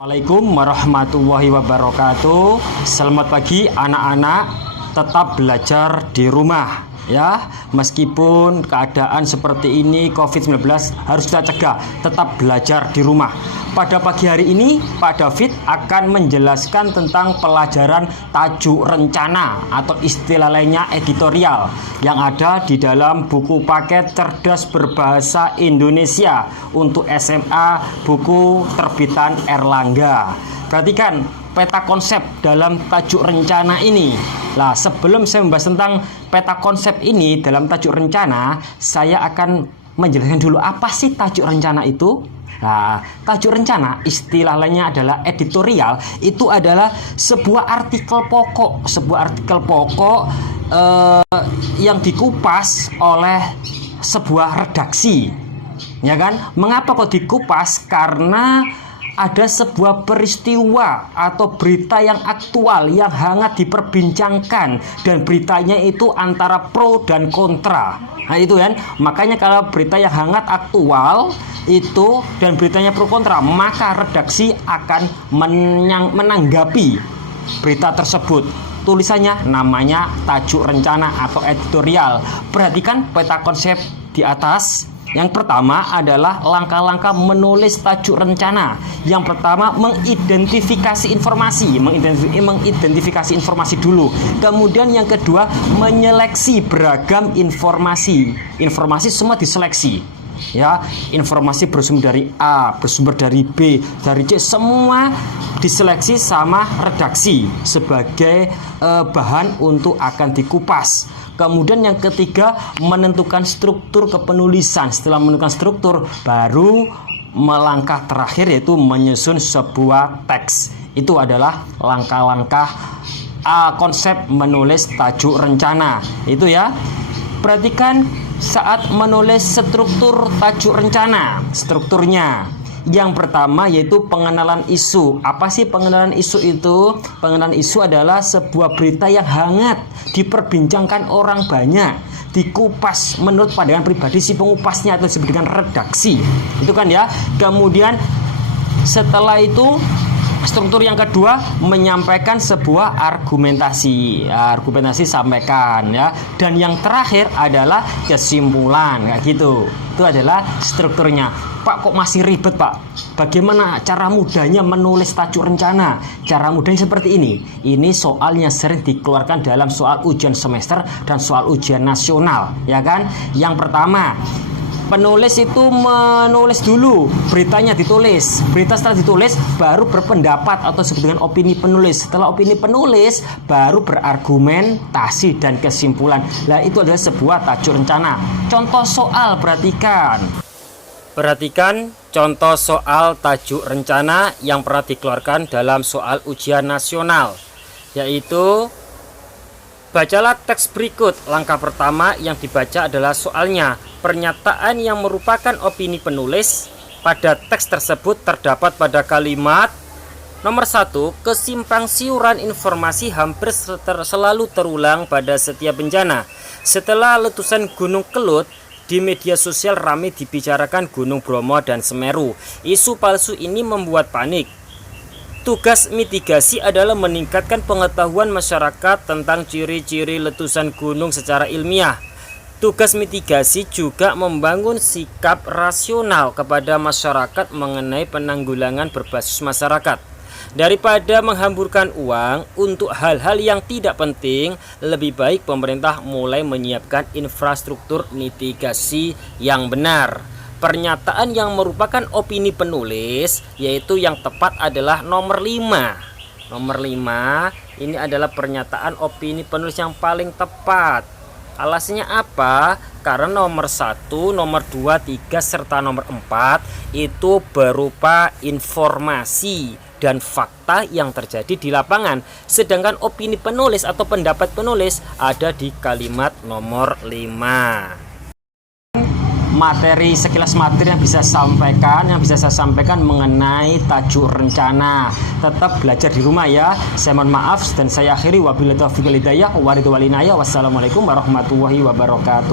Assalamualaikum warahmatullahi wabarakatuh. Selamat pagi anak-anak. Tetap belajar di rumah ya. Meskipun keadaan seperti ini COVID-19 harus kita cegah, tetap belajar di rumah. Pada pagi hari ini Pak David akan menjelaskan tentang pelajaran tajuk rencana atau istilah lainnya editorial yang ada di dalam buku paket Cerdas Berbahasa Indonesia untuk SMA, buku terbitan Erlangga. Perhatikan peta konsep dalam tajuk rencana ini. Nah, sebelum saya membahas tentang peta konsep ini dalam tajuk rencana, saya akan menjelaskan dulu apa sih tajuk rencana itu. Nah, tajuk rencana istilah lainnya adalah editorial. Itu adalah sebuah artikel pokok yang dikupas oleh sebuah redaksi. Ya kan? Mengapa kok dikupas? Karena ada sebuah peristiwa atau berita yang aktual yang hangat diperbincangkan dan beritanya itu antara pro dan kontra. Nah, itu kan, makanya kalau berita yang hangat aktual itu dan beritanya pro kontra, maka redaksi akan menanggapi berita tersebut. Tulisannya namanya tajuk rencana atau editorial. Perhatikan peta konsep di atas. Yang pertama adalah langkah-langkah menulis tajuk rencana. Yang pertama mengidentifikasi informasi, mengidentifikasi informasi dulu. Kemudian yang kedua menyeleksi beragam informasi. Informasi semua diseleksi. Ya, informasi bersumber dari A, bersumber dari B, dari C, semua diseleksi sama redaksi sebagai bahan untuk akan dikupas. Kemudian yang ketiga menentukan struktur kepenulisan. Setelah menentukan struktur, baru melangkah terakhir yaitu menyusun sebuah teks. Itu adalah langkah-langkah konsep menulis tajuk rencana. Itu ya. Perhatikan saat menulis struktur tajuk rencana, strukturnya. Yang pertama yaitu pengenalan isu. Apa sih pengenalan isu itu? Pengenalan isu adalah sebuah berita yang hangat diperbincangkan orang banyak, dikupas menurut pandangan pribadi si pengupasnya atau disebut dengan redaksi. Itu kan ya. Kemudian setelah itu struktur yang kedua menyampaikan sebuah argumentasi. Argumentasi sampaikan ya. Dan yang terakhir adalah kesimpulan kayak gitu. Itu adalah strukturnya. Pak, kok masih ribet, Pak? Bagaimana cara mudahnya menulis tajuk rencana? Cara mudahnya seperti ini. Ini soalnya sering dikeluarkan dalam soal ujian semester dan soal ujian nasional, ya kan? Yang pertama, penulis itu menulis dulu, beritanya ditulis. Berita setelah ditulis baru berpendapat atau disebut dengan opini penulis. Setelah opini penulis baru berargumentasi dan kesimpulan. Nah, itu adalah sebuah tajuk rencana. Contoh soal, Perhatikan contoh soal tajuk rencana yang pernah dikeluarkan dalam soal ujian nasional, yaitu bacalah teks berikut. Langkah pertama yang dibaca adalah soalnya. Pernyataan yang merupakan opini penulis pada teks tersebut terdapat pada kalimat nomor 1. Kesimpang siuran informasi hampir selalu terulang pada setiap bencana. Setelah letusan Gunung Kelut, di media sosial ramai dibicarakan Gunung Bromo dan Semeru. Isu palsu ini membuat panik. Tugas mitigasi adalah meningkatkan pengetahuan masyarakat tentang ciri-ciri letusan gunung secara ilmiah. Tugas mitigasi juga membangun sikap rasional kepada masyarakat mengenai penanggulangan berbasis masyarakat. Daripada menghamburkan uang untuk hal-hal yang tidak penting, lebih baik pemerintah mulai menyiapkan infrastruktur mitigasi yang benar. Pernyataan yang merupakan opini penulis, yaitu yang tepat adalah nomor 5. Nomor 5 ini adalah pernyataan opini penulis yang paling tepat. Alasannya apa? Karena nomor 1, nomor 2, 3, serta nomor 4 itu berupa informasi dan fakta yang terjadi di lapangan. Sedangkan opini penulis atau pendapat penulis ada di kalimat nomor 5. Sekilas materi yang bisa saya sampaikan mengenai tajuk rencana. Tetap belajar di rumah ya. Saya mohon maaf dan saya akhiri wabillahi taufiq wal hidayah. Wassalamualaikum warahmatullahi wabarakatuh.